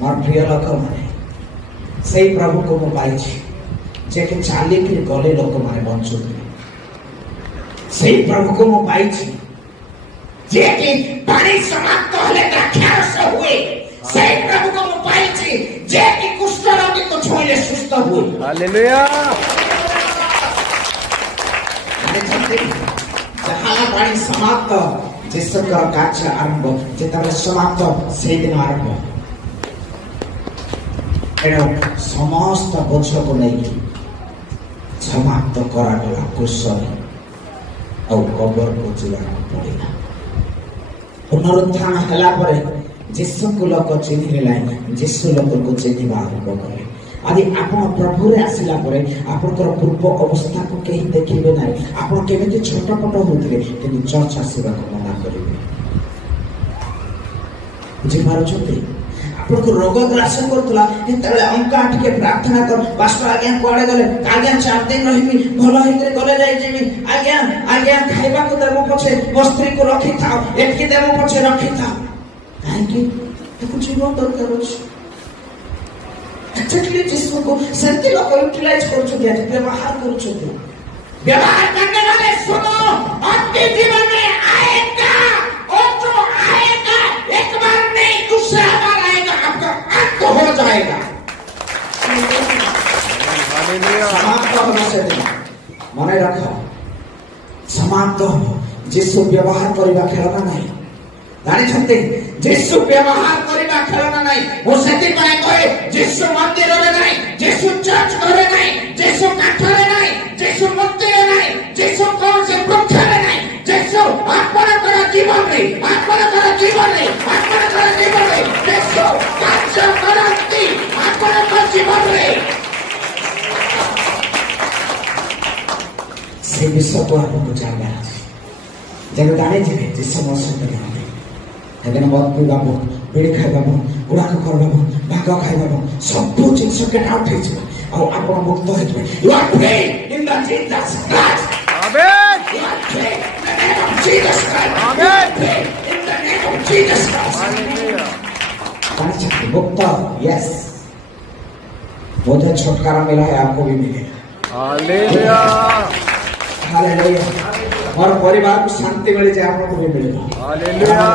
मोर प्रिय लोक मैंने से प्रभु को मु पाई जे कि चाली कि गले लोक मैंने बंचु से प्रभु को मु पाई जे कि पानी समाप्त होले द्राक्षारस हुए से प्रभु को मु पाई जे कि कुष्ठ रोगी को छुईले सुस्थ हुए। हालेलुया। जहाँ पानी समाप्त जिसका कार्य आरंभ जितने समाप्त से दिन आरंभ समस्त बोझ को नहीं समाप्त करागला कुशल और कबर को जीवन पड़ेगा। पुनरुत्थान हला परे जिसु को लोक चिन्ह लाइन जिसु लोक को चिन्ह आरंभ करे आदि आपण प्रभु रे आसिला परे आपनकर पूर्व अवस्था को केही देखिबे नै आपण केमिति छोटपट होतले किंतु चर्च आसीबा को मना करिवे बुझी पारुछते आपन को रोग ग्रास करतला एतले अंका टिके प्रार्थना कर पास्टर आज्ञा कोडे गले आज्ञा 4 दिन रहिबी भलो हितरे गले जाई जेबी आज्ञा खाइबा को देबो पछे वस्त्री को रखि थाओ एटकी देबो पछे रखि थाओ काहे कि ताको जीवन दरकार अछि एक्चुअली जिसको सत्य लोग यूटिलाइज कर चुके हैं व्यवहार कर चुके हैं व्यवहार करने वाले सुनो आपके जीवन में आएगा और जो आएगा एक बार नहीं दूसरा बार आएगा आपका अंत हो जाएगा। समाप्त होने से मन रखो समाप्त हो जिसको व्यवहार करवा खेलना नहीं जानी छते जिसु व्यवहार करबा खेलना नहीं वो सेति पाए कहे जिसु मंदिर रे नहीं जिसु चर्च करे नहीं जिसु काठ रे नहीं जिसु मूर्ति रे नहीं जिसु कौन से वृक्ष रे नहीं जिसु आपनकर जीवन रे आपनकर जीवन रे आपनकर जीवन रे जिसु कार्य करती आपनकर जीवन रे से विश्व को आपको जानना है जब जाने जे जिसु मौसम में एदिन मत पीबाबो बीड़ी खाइबाबो गुड़ाक करबाबो भाग खाइबाबो सब जिनिस गेट आउट हे छै आ आपण मुक्त हे छै you are free in the Jesus Christ amen you are free in the name of Jesus Christ amen in the name of Jesus Christ hallelujah पांच मुक्त यस बहुत छुटकारा मिला है आपको भी मिलेगा हालेलुया हालेलुया और परिवार को शांति मिल जाए आपको भी मिलेगा हालेलुया।